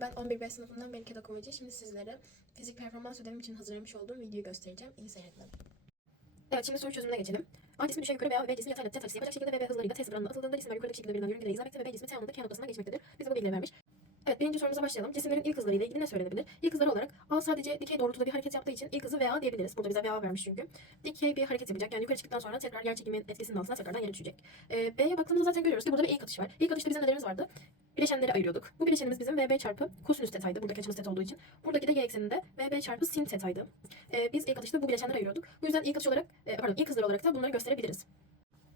Ben 11B sınıfından Melike Dokumacı. Şimdi sizlere fizik performans ödevim için hazırlamış olduğum videoyu göstereceğim. İyi seyirler. Evet şimdi soru çözümüne geçelim. A cismi düşey yukarı veya B cismi yatay net açısı yapacak şekilde ve B hızlarıyla test sıralarında atıldığında cisimler yukarıdaki şekilde birbirinden yörüngeyle izlemekte ve B cismi T anında K noktasından geçmektedir. Bize bu bilgileri vermiş. Evet birinci sorumuza başlayalım. Cisimlerin ilk hızları ile ilgili ne söylenebilir? İlk hızları olarak A sadece dikey doğrultuda bir hareket yaptığı için ilk hızı VA diyebiliriz. Burada bize VA vermiş çünkü. Dikey bir hareket yapacak. Yani yukarı çıktıktan sonra tekrar yer çekiminin etkisinin altına tekrardan yere düşecek. Ee, B'ye baktığımızda zaten görüyoruz ki burada bir ilk atış var. İlk atışta bizim nelerimiz vardı? Bileşenleri ayırıyorduk. Bu bileşenimiz bizim VB çarpı kosinüs tetaydı. Buradaki açımız teta olduğu için. Buradaki de y ekseninde VB çarpı sin tetaydı. Ee, biz ilk atışta bu bileşenleri ayırıyorduk. Bu yüzden ilk atış olarak, e, pardon ilk hızlar olarak da bunları gösterebiliriz.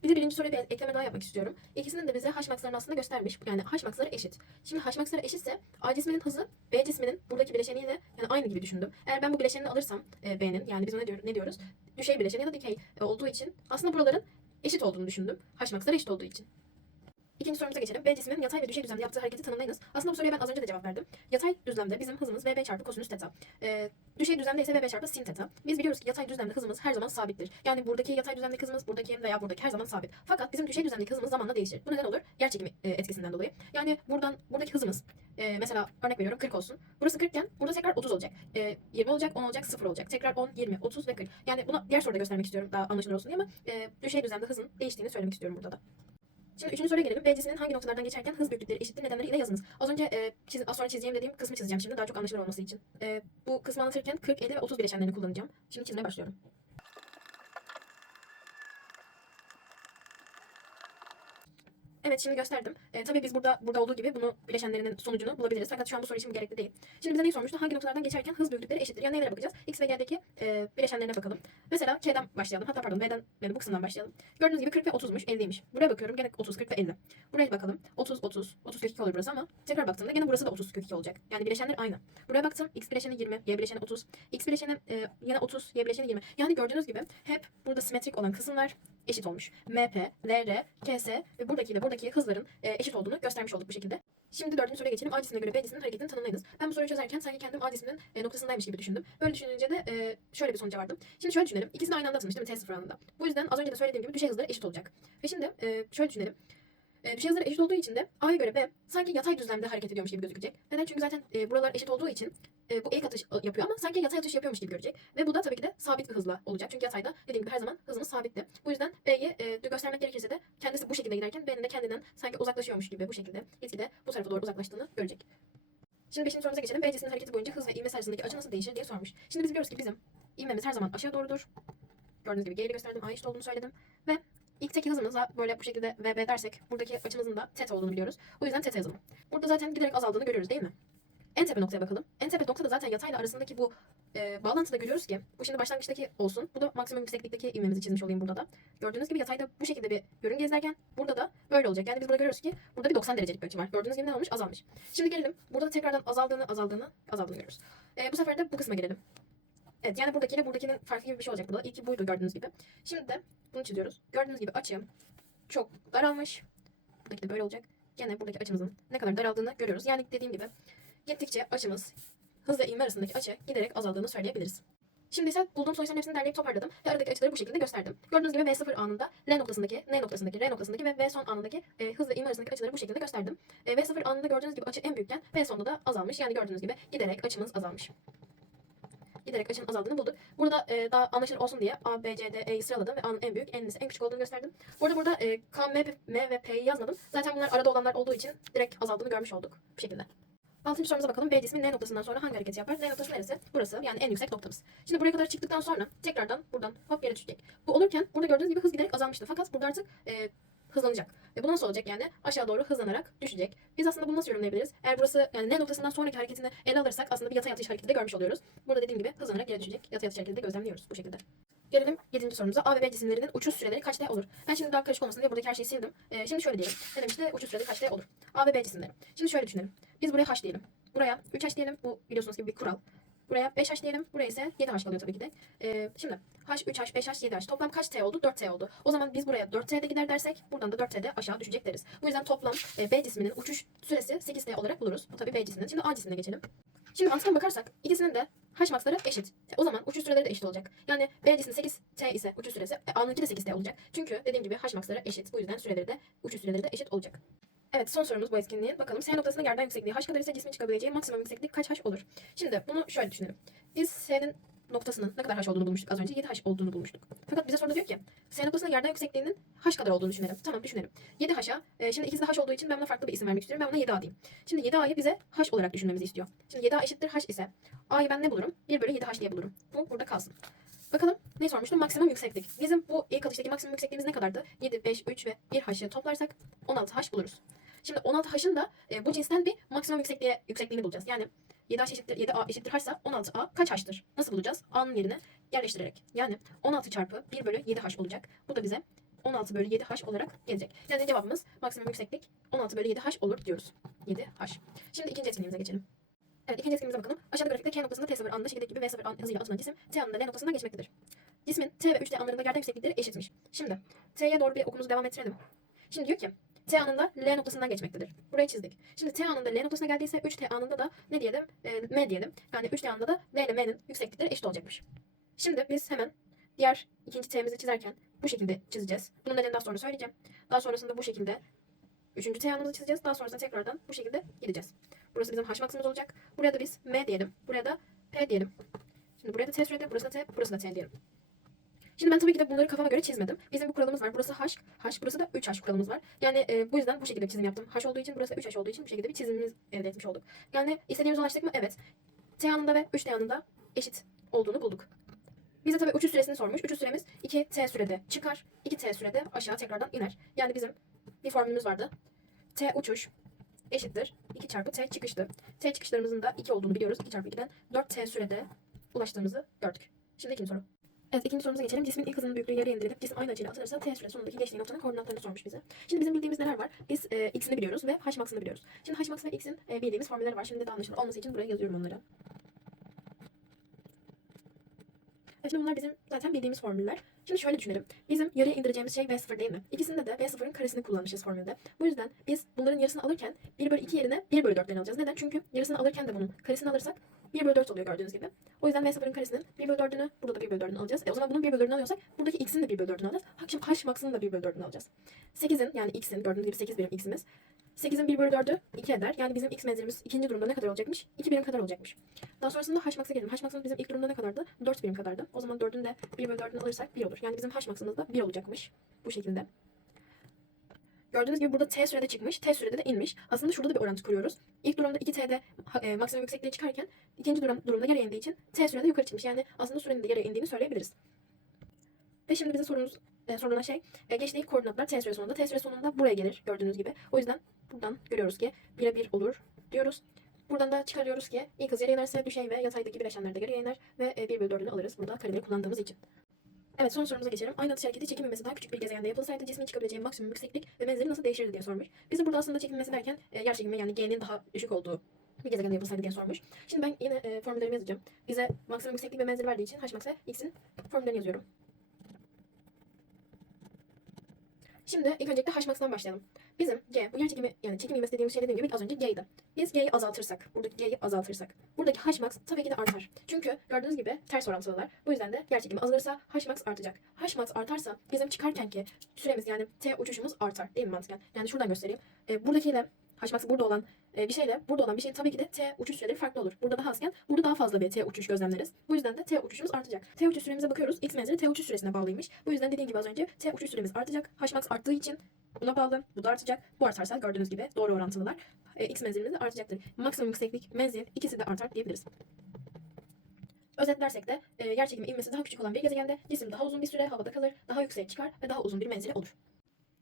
Bir de birinci soruya bir ekleme daha yapmak istiyorum. İkisinin de bize h makslarını aslında göstermiş. Yani h maksları eşit. Şimdi h maksları eşitse A cisminin hızı B cisminin buradaki bileşeniyle yani aynı gibi düşündüm. Eğer ben bu bileşenini alırsam e, B'nin yani biz ona diyor, ne diyoruz? Düşey bileşeni ya da dikey e, olduğu için aslında buraların eşit olduğunu düşündüm. H maksları eşit olduğu için. İkinci sorumuza geçelim. B cisminin yatay ve düşey düzlemde yaptığı hareketi tanımlayınız. Aslında bu soruya ben az önce de cevap verdim. Yatay düzlemde bizim hızımız VB çarpı kosinüs teta. Ee, düşey düzlemde ise VB çarpı sin teta. Biz biliyoruz ki yatay düzlemde hızımız her zaman sabittir. Yani buradaki yatay düzlemdeki hızımız buradaki veya buradaki her zaman sabit. Fakat bizim düşey düzlemdeki hızımız zamanla değişir. Bu neden olur? Yer çekimi e, etkisinden dolayı. Yani buradan buradaki hızımız e, mesela örnek veriyorum 40 olsun. Burası 40 iken burada tekrar 30 olacak. E, 20 olacak, 10 olacak, 0 olacak. Tekrar 10, 20, 30 ve 40. Yani bunu diğer soruda göstermek istiyorum daha anlaşılır olsun diye ama e, düşey düzlemde hızın değiştiğini söylemek istiyorum burada da. Şimdi üçüncü soruya gelelim. B cisminin hangi noktalardan geçerken hız büyüklükleri eşittir nedenleri ile yazınız. Az önce e, çiz, az sonra çizeceğim dediğim kısmı çizeceğim şimdi daha çok anlaşılır olması için. E, bu kısmı anlatırken 40, 50 ve 30 bileşenlerini kullanacağım. Şimdi çizmeye başlıyorum. Evet şimdi gösterdim. E, tabii biz burada burada olduğu gibi bunu bileşenlerinin sonucunu bulabiliriz. Fakat şu an bu soru için gerekli değil. Şimdi bize neyi sormuştu? Hangi noktalardan geçerken hız büyüklükleri eşittir? Yani nelere bakacağız? X ve Y'deki e, bileşenlerine bakalım. Mesela K'den başlayalım. Hatta pardon B'den yani bu kısımdan başlayalım. Gördüğünüz gibi 40 ve 30'muş, 50'ymiş. Buraya bakıyorum gene 30, 40 ve 50. Buraya bakalım. 30, 30, 30 kök 2 olur burası ama tekrar baktığımda gene burası da 30 kök 2 olacak. Yani bileşenler aynı. Buraya baktım. X bileşeni 20, Y bileşeni 30. X bileşeni e, yine 30, Y bileşeni 20. Yani gördüğünüz gibi hep burada simetrik olan kısımlar eşit olmuş. MP, LR, KS ve buradaki ile buradaki hızların e, eşit olduğunu göstermiş olduk bu şekilde. Şimdi dördüncü soruya geçelim. A cismine göre B cisminin hareketini tanımlayınız. Ben bu soruyu çözerken sanki kendim A cisminin e, noktasındaymış gibi düşündüm. Böyle düşününce de e, şöyle bir sonuca vardım. Şimdi şöyle düşünelim. İkisi aynı anda atılmış değil mi? T0 anında. Bu yüzden az önce de söylediğim gibi düşey hızları eşit olacak. Ve şimdi şöyle düşünelim. E, düşey hızları eşit olduğu için de A'ya göre B sanki yatay düzlemde hareket ediyormuş gibi gözükecek. Neden? Çünkü zaten e, buralar eşit olduğu için e, bu ilk atış yapıyor ama sanki yatay atış yapıyormuş gibi görecek. Ve bu da tabii ki de sabit bir hızla olacak. Çünkü yatayda dediğim gibi her zaman hızımız sabitti. Bu yüzden B'yi e, göstermek gerekirse de kendisi bu şekilde giderken B'nin de kendinden sanki uzaklaşıyormuş gibi bu şekilde gitgide bu tarafa doğru uzaklaştığını görecek. Şimdi beşinci sorumuza geçelim. B cisminin hareketi boyunca hız ve ivmesi arasındaki açı nasıl değişir diye sormuş. Şimdi biz biliyoruz ki bizim ivmemiz her zaman aşağı doğrudur. Gördüğünüz gibi G gösterdim. A eşit olduğunu söyledim. İlkteki hızımıza böyle bu şekilde VB dersek buradaki açımızın da teta olduğunu biliyoruz. O yüzden teta yazalım. Burada zaten giderek azaldığını görüyoruz değil mi? En tepe noktaya bakalım. En tepe noktada zaten yatayla arasındaki bu e, bağlantıda görüyoruz ki bu şimdi başlangıçtaki olsun. Bu da maksimum yükseklikteki ivmemizi çizmiş olayım burada da. Gördüğünüz gibi yatayda bu şekilde bir yörünge izlerken burada da böyle olacak. Yani biz burada görüyoruz ki burada bir 90 derecelik bir açı var. Gördüğünüz gibi ne olmuş? Azalmış. Şimdi gelelim. Burada da tekrardan azaldığını, azaldığını, azaldığını görüyoruz. E, bu sefer de bu kısma gelelim. Evet yani buradakiyle buradakinin farkı gibi bir şey olacak burada. İlki buydu gördüğünüz gibi. Şimdi de bunu çiziyoruz. Gördüğünüz gibi açım çok daralmış. Buradaki de böyle olacak. Gene buradaki açımızın ne kadar daraldığını görüyoruz. Yani dediğim gibi gittikçe açımız hız ve ivme arasındaki açı giderek azaldığını söyleyebiliriz. Şimdi ise bulduğum sonuçların hepsini derleyip toparladım ve aradaki açıları bu şekilde gösterdim. Gördüğünüz gibi V0 anında L noktasındaki, N noktasındaki, R noktasındaki ve V son anındaki e, hız ve ivme arasındaki açıları bu şekilde gösterdim. E, V0 anında gördüğünüz gibi açı en büyükken V sonunda da azalmış. Yani gördüğünüz gibi giderek açımız azalmış giderek açının azaldığını bulduk. Burada e, daha anlaşılır olsun diye A, B, C, D, E'yi sıraladım ve A'nın en büyük, en ise en küçük olduğunu gösterdim. Burada burada e, K, M, M ve P'yi yazmadım. Zaten bunlar arada olanlar olduğu için direkt azaldığını görmüş olduk bu şekilde. Altıncı sorumuza bakalım. B cismi N noktasından sonra hangi hareketi yapar? N noktası neresi? Burası. Yani en yüksek noktamız. Şimdi buraya kadar çıktıktan sonra tekrardan buradan hop yere düşecek. Bu olurken burada gördüğünüz gibi hız giderek azalmıştı. Fakat burada artık e, hızlanacak. Ve bu nasıl olacak yani? Aşağı doğru hızlanarak düşecek. Biz aslında bunu nasıl yorumlayabiliriz? Eğer burası yani N noktasından sonraki hareketini ele alırsak aslında bir yatay atış hareketi de görmüş oluyoruz. Burada dediğim gibi hızlanarak yere düşecek. Yatay atış hareketi de gözlemliyoruz bu şekilde. Gelelim 7. sorumuza. A ve B cisimlerinin uçuş süreleri kaç D olur? Ben şimdi daha karışık olmasın diye buradaki her şeyi sildim. Ee, şimdi şöyle diyelim. Ne demişti? Uçuş süreleri kaç D olur? A ve B cisimleri. Şimdi şöyle düşünelim. Biz buraya H diyelim. Buraya 3H diyelim. Bu biliyorsunuz gibi bir kural. Buraya 5H diyelim. Buraya ise 7H kalıyor tabii ki de. Ee, şimdi H, 3H, 5H, 7H. Toplam kaç T oldu? 4T oldu. O zaman biz buraya 4T'de gider dersek buradan da 4T'de aşağı düşecek deriz. Bu yüzden toplam e, B cisminin uçuş süresi 8T olarak buluruz. Bu tabii B cisminin. Şimdi A cismine geçelim. Şimdi mantıkla bakarsak ikisinin de H maksları eşit. E, O zaman uçuş süreleri de eşit olacak. Yani B cismi 8T ise uçuş süresi e, A'nınki de 8T olacak. Çünkü dediğim gibi H maksları eşit. Bu yüzden süreleri de uçuş süreleri de eşit olacak. Evet son sorumuz bu etkinliğin. Bakalım S noktasının yerden yüksekliği h kadar ise cismin çıkabileceği maksimum yükseklik kaç h olur? Şimdi bunu şöyle düşünelim. Biz S'nin noktasının ne kadar h olduğunu bulmuştuk az önce 7 h olduğunu bulmuştuk. Fakat bize soruda diyor ki S noktasının yerden yüksekliğinin h kadar olduğunu düşünelim. Tamam düşünelim. 7 h'a e, şimdi ikisi de h olduğu için ben buna farklı bir isim vermek istiyorum. Ben buna 7a diyeyim. Şimdi 7a'yı bize h olarak düşünmemizi istiyor. Şimdi 7a eşittir h ise a'yı ben ne bulurum? 1 bölü 7h diye bulurum. Bu burada kalsın. Bakalım ne sormuştum? Maksimum yükseklik. Bizim bu ilk atıştaki maksimum yüksekliğimiz ne kadardı? 7, 5, 3 ve 1 h'ı toplarsak 16h buluruz. Şimdi 16h'ın da e, bu cinsten bir maksimum yüksekliğe yüksekliğini bulacağız. Yani 7h eşittir 7a eşittir h ise 16a kaç h'tır? Nasıl bulacağız? a'nın yerine yerleştirerek. Yani 16 çarpı 1 bölü 7h olacak. Bu da bize 16 bölü 7h olarak gelecek. Yani cevabımız maksimum yükseklik 16 bölü 7h olur diyoruz. 7h. Şimdi ikinci etkinliğimize geçelim. Evet ikinci etkinliğimize bakalım. Aşağıda grafikte K noktasında T0 anında şekildeki gibi V0 an hızıyla atılan cisim T anında L noktasından geçmektedir. Cismin T ve 3T anlarında yerden yükseklikleri eşitmiş. Şimdi T'ye doğru bir okumuzu devam ettirelim. Şimdi diyor ki T anında L noktasından geçmektedir. Burayı çizdik. Şimdi T anında L noktasına geldiyse 3T anında da ne diyelim? E, M diyelim. Yani 3T anında da L ile M'nin yükseklikleri eşit olacakmış. Şimdi biz hemen diğer ikinci T'mizi çizerken bu şekilde çizeceğiz. Bunun nedenini daha sonra söyleyeceğim. Daha sonrasında bu şekilde üçüncü T anımızı çizeceğiz. Daha sonrasında tekrardan bu şekilde gideceğiz. Burası bizim H maksimumuz olacak. Buraya da biz M diyelim. Buraya da P diyelim. Şimdi buraya da T sürede, burası da T, burası da T diyelim. Şimdi ben tabii ki de bunları kafama göre çizmedim. Bizim bu kuralımız var. Burası H, H, burası da 3H kuralımız var. Yani e, bu yüzden bu şekilde bir çizim yaptım. H olduğu için, burası 3H olduğu için bu şekilde bir çizimimiz elde etmiş olduk. Yani istediğimiz ulaştık mı? Evet. T anında ve 3T anında eşit olduğunu bulduk. Bize tabii uçuş süresini sormuş. Uçuş süremiz 2T sürede çıkar, 2T sürede aşağı tekrardan iner. Yani bizim bir formülümüz vardı. T uçuş eşittir 2 çarpı T çıkıştı. T çıkışlarımızın da 2 olduğunu biliyoruz. 2 çarpı 2'den 4T sürede ulaştığımızı gördük. Şimdi ikinci soru. Evet ikinci sorumuza geçelim. Cismin ilk hızının büyüklüğü yarıya indirilip cisim aynı açıyla atılırsa T süre sonundaki geçtiği noktanın koordinatlarını sormuş bize. Şimdi bizim bildiğimiz neler var? Biz e, x'ini biliyoruz ve h max'ını biliyoruz. Şimdi h max ve x'in e, bildiğimiz formülleri var. Şimdi de anlaşılır olması için buraya yazıyorum onları. Şimdi bunlar bizim zaten bildiğimiz formüller. Şimdi şöyle düşünelim. Bizim yarıya indireceğimiz şey V0 değil mi? İkisinde de V0'ın karesini kullanmışız formülde. Bu yüzden biz bunların yarısını alırken 1 bölü 2 yerine 1 bölü 4'lerini alacağız. Neden? Çünkü yarısını alırken de bunun karesini alırsak 1 bölü 4 oluyor gördüğünüz gibi. O yüzden V0'ın karesinin 1 bölü 4'ünü burada da 1 bölü 4'ünü alacağız. E o zaman bunun 1 bölü 4'ünü alıyorsak buradaki x'in de 1 bölü 4'ünü alacağız. Ha, Şimdi h max'ın da 1 bölü 4'ünü alacağız. 8'in yani x'in gördüğünüz gibi 8 birim x'imiz. 8'in 1 bölü 4'ü 2 eder. Yani bizim x menzilimiz ikinci durumda ne kadar olacakmış? 2 birim kadar olacakmış. Daha sonrasında h max'a gelelim. H max'ımız bizim ilk durumda ne kadardı? 4 birim kadardı. O zaman 4'ün de 1 bölü 4'ünü alırsak 1 olur. Yani bizim h max'ımız da 1 olacakmış. Bu şekilde. Gördüğünüz gibi burada t sürede çıkmış, t sürede de inmiş. Aslında şurada da bir orantı kuruyoruz. İlk durumda 2t'de ha- e, maksimum yüksekliğe çıkarken ikinci durum, durumda yarıya indiği için t sürede yukarı çıkmış. Yani aslında sürenin de yarıya indiğini söyleyebiliriz. Ve şimdi bize sorumuz e, sorulan şey e, geçtiği koordinatlar t süre sonunda. T süre sonunda buraya gelir gördüğünüz gibi. O yüzden buradan görüyoruz ki 1'e 1 olur diyoruz. Buradan da çıkarıyoruz ki ilk hız yarıya inerse düşey ve yataydaki bileşenler de yarıya iner ve e, 1 bölü 4'ünü alırız burada kareleri kullandığımız için. Evet son sorumuza geçelim. Aynı atış hareketi çekim daha küçük bir gezegende yapılsaydı cismin çıkabileceği maksimum yükseklik ve menzili nasıl değişirdi diye sormuş. Bizi burada aslında çekim derken e, yer çekimi yani G'nin daha düşük olduğu bir gezegende yapılsaydı diye sormuş. Şimdi ben yine e, formüllerimi yazacağım. Bize maksimum yükseklik ve menzil verdiği için h max ve x'in formüllerini yazıyorum. Şimdi ilk öncelikle h max'tan başlayalım. Bizim G, bu yer çekimi yani çekim ivmesi dediğimiz şey dediğim gibi az önce G'ydi. Biz G'yi azaltırsak, buradaki G'yi azaltırsak, buradaki H max tabii ki de artar. Çünkü gördüğünüz gibi ters orantılılar. Bu yüzden de yer çekimi azalırsa H max artacak. H max artarsa bizim çıkarkenki süremiz yani T uçuşumuz artar değil mi mantıken? Yani şuradan göstereyim. E, buradakiyle H max burada olan e, bir şeyle burada olan bir şeyin tabii ki de T uçuş süreleri farklı olur. Burada daha azken burada daha fazla bir T uçuş gözlemleriz. Bu yüzden de T uçuşumuz artacak. T uçuş süremize bakıyoruz. X menzili T uçuş süresine bağlıymış. Bu yüzden dediğim gibi az önce T uçuş süremiz artacak. H max arttığı için buna bağlı. Bu da artacak. Bu artarsa gördüğünüz gibi doğru orantılılar. E, X menzilimiz de artacaktır. Maksimum yükseklik, menzil ikisi de artar diyebiliriz. Özetlersek de e, yer çekimi ivmesi daha küçük olan bir gezegende cisim daha uzun bir süre havada kalır, daha yükseğe çıkar ve daha uzun bir menzili olur.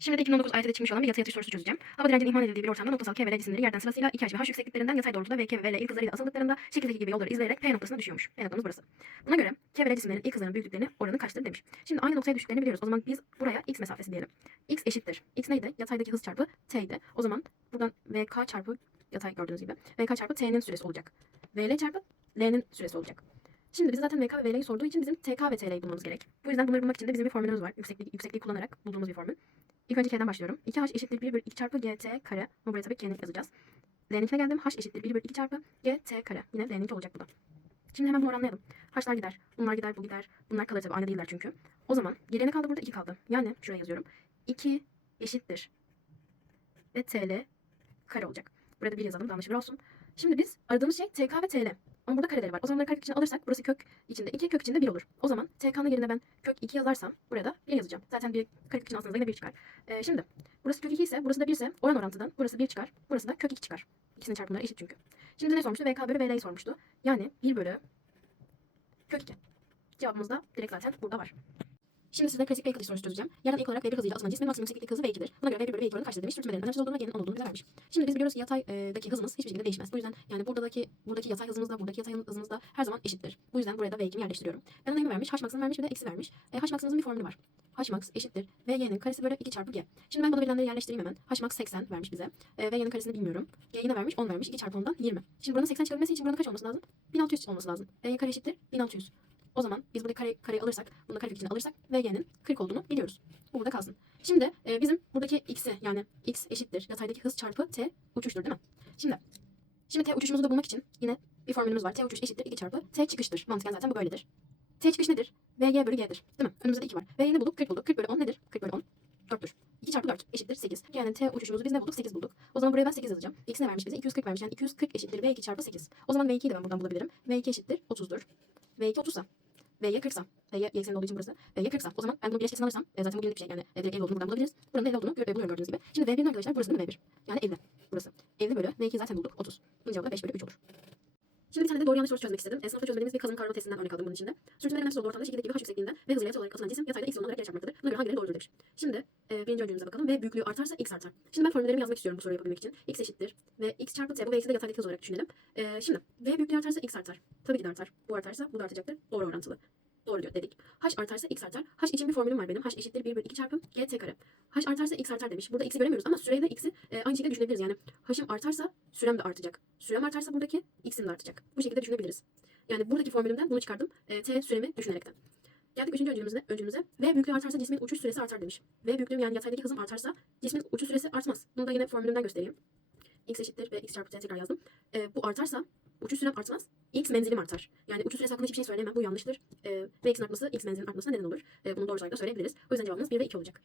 Şimdi de 2019 ayette çıkmış olan bir yatay atış sorusu çözeceğim. Hava direncinin ihmal edildiği bir ortamda noktasal K ve L cisimleri yerden sırasıyla 2H ve H yüksekliklerinden yatay doğrultuda ve K ve L ilk hızlarıyla asıldıklarında şekildeki gibi yolları izleyerek P noktasına düşüyormuş. P noktamız burası. Buna göre K ve L cisimlerin ilk hızlarının büyüklüklerini oranı kaçtır demiş. Şimdi aynı noktaya düştüklerini biliyoruz. O zaman biz buraya x mesafesi diyelim. x eşittir. x neydi? Yataydaki hız çarpı t'ydi. O zaman buradan vk çarpı yatay gördüğünüz gibi. vk çarpı t'nin süresi olacak. vl çarpı l'nin süresi olacak. Şimdi bize zaten VK ve VL'yi sorduğu için bizim TK ve TL'yi bulmamız gerek. Bu yüzden bunları bulmak için de bizim bir formülümüz var. Yükseklik, yüksekliği kullanarak bulduğumuz bir formül. İlk önce K'den başlıyorum. 2H eşittir 1 bölü 2 çarpı GT kare. Ama buraya tabii K'ni yazacağız. L'ninkine geldim. H eşittir 1 bölü 2 çarpı GT kare. Yine L'ninki olacak bu da. Şimdi hemen bunu oranlayalım. H'lar gider. Bunlar gider, bu gider. Bunlar kalır tabii aynı değiller çünkü. O zaman geriye ne kaldı burada? 2 kaldı. Yani şuraya yazıyorum. 2 eşittir. Ve TL kare olacak. Burada 1 yazalım da anlaşılır olsun. Şimdi biz aradığımız şey TK ve TL. Ama burada kareleri var. O zaman bunları karekök içine alırsak burası kök içinde 2, kök içinde 1 olur. O zaman TK'nın yerine ben kök 2 yazarsam burada 1 yazacağım. Zaten bir karekök içine alsanız da yine 1 çıkar. Ee, şimdi burası kök 2 ise burası da 1 ise oran orantıdan burası 1 çıkar. Burası da kök 2 çıkar. İkisinin çarpımları eşit çünkü. Şimdi ne sormuştu? VK bölü VL'yi sormuştu. Yani 1 bölü kök 2. Cevabımız da direkt zaten burada var. Şimdi size klasik V kılıç sorusu çözeceğim. Yerden ilk olarak V1 hızıyla atılan cismin maksimum yükseklik hızı V2'dir. Buna göre V1 bölü V2 oranı kaçtır demiş. Sürtünmelerin önemsiz olduğunu ve G'nin 10 olduğunu bize vermiş. Şimdi biz biliyoruz ki yataydaki hızımız hiçbir şekilde değişmez. Bu yüzden yani buradaki buradaki yatay hızımız da buradaki yatay hızımız da her zaman eşittir. Bu yüzden buraya da V2'mi yerleştiriyorum. Ben neyimi vermiş? H max'ını vermiş bir de eksi vermiş. E, H bir formülü var. H max eşittir. VY'nin karesi bölü 2 çarpı G. Şimdi ben bunu bilenleri yerleştireyim hemen. H max 80 vermiş bize. E, VY'nin karesini bilmiyorum. G yine vermiş 10 vermiş. 2 çarpı 10'dan 20. Şimdi buranın 80 çıkabilmesi için buranın kaç olması lazım? 1600 olması lazım. VY kare eşittir 1600. O zaman biz burada kare, kareyi alırsak, bunu kare içine alırsak VG'nin 40 olduğunu biliyoruz. Bu burada kalsın. Şimdi e, bizim buradaki x'i yani x eşittir yataydaki hız çarpı t uçuştur değil mi? Şimdi şimdi t uçuşumuzu da bulmak için yine bir formülümüz var. t uçuş eşittir 2 çarpı t çıkıştır. Mantıken zaten bu böyledir. t çıkış nedir? vg bölü g'dir. Değil mi? Önümüzde de 2 var. v'yi bulduk? 40 bulduk. 40 bölü 10 nedir? 40 bölü 10 4'tür. 2 çarpı 4 eşittir 8. Yani t uçuşumuzu biz ne bulduk? 8 bulduk. O zaman buraya ben 8 yazacağım. x ne vermiş bize? 240 vermiş. Yani 240 eşittir v2 çarpı 8. O zaman v2'yi de ben buradan bulabilirim. v2 eşittir 30'dur. v2 30'sa V'ye 40'sa. V'ye y ekseninde olduğu için burası. V'ye 40'sa. O zaman ben bunu bileşik kesin alırsam e, zaten bu bilindik bir şey. Yani e, direkt 50 olduğunu buradan bulabiliriz. Buranın da 50 olduğunu buluyorum gördüğünüz gibi. Şimdi V1'in arkadaşlar burası değil mi V1? Yani 50. Burası. 50 bölü V2'yi zaten bulduk. 30. Bunun cevabı da 5 bölü 3 olur. Şimdi bir tane de doğru yanlış soru çözmek istedim. E, çözmediğimiz bir kazım karma testinden örnek aldım bunun içinde. Sürtünmenin önemsiz olduğu ortamda şekildeki gibi h yüksekliğinden ve hızıyla yatay olarak atılan cisim yatayda yoluna olarak yere çarpmaktadır. Buna göre hangileri doğrudur demiş. Şimdi e, birinci öncülümüze bakalım. V büyüklüğü artarsa x artar. Şimdi ben formüllerimi yazmak istiyorum bu soruyu yapabilmek için. x eşittir ve x çarpı t bu v'si de yataydaki hız olarak düşünelim. E, şimdi v büyüklüğü artarsa x artar. Tabii ki de artar. Bu artarsa bu da artacaktır. Doğru orantılı. Doğru diyor dedik. H artarsa x artar. H için bir formülüm var benim. H eşittir 1 bölü 2 çarpı g t kare. H artarsa x artar demiş. Burada x'i göremiyoruz ama süreyle x'i e, aynı şekilde düşünebiliriz. Yani h'im artarsa sürem de artacak. Sürem artarsa buradaki x'im de artacak. Bu şekilde düşünebiliriz. Yani buradaki formülümden bunu çıkardım. E, t süremi düşünerekten. Geldik üçüncü öncülümüze, öncülümüze. V büyüklüğü artarsa cismin uçuş süresi artar demiş. V büyüklüğüm yani yataydaki hızım artarsa cismin uçuş süresi artmaz. Bunu da yine formülümden göstereyim. x eşittir ve x çarpı t tekrar yazdım. E, bu artarsa uçuş sürem artmaz. X menzilim artar. Yani uçuş süresi hakkında hiçbir şey söyleyemem. Bu yanlıştır. E, ve x'in artması x menzilin artmasına neden olur. E, bunu doğru olarak da söyleyebiliriz. O yüzden cevabımız 1 ve 2 olacak.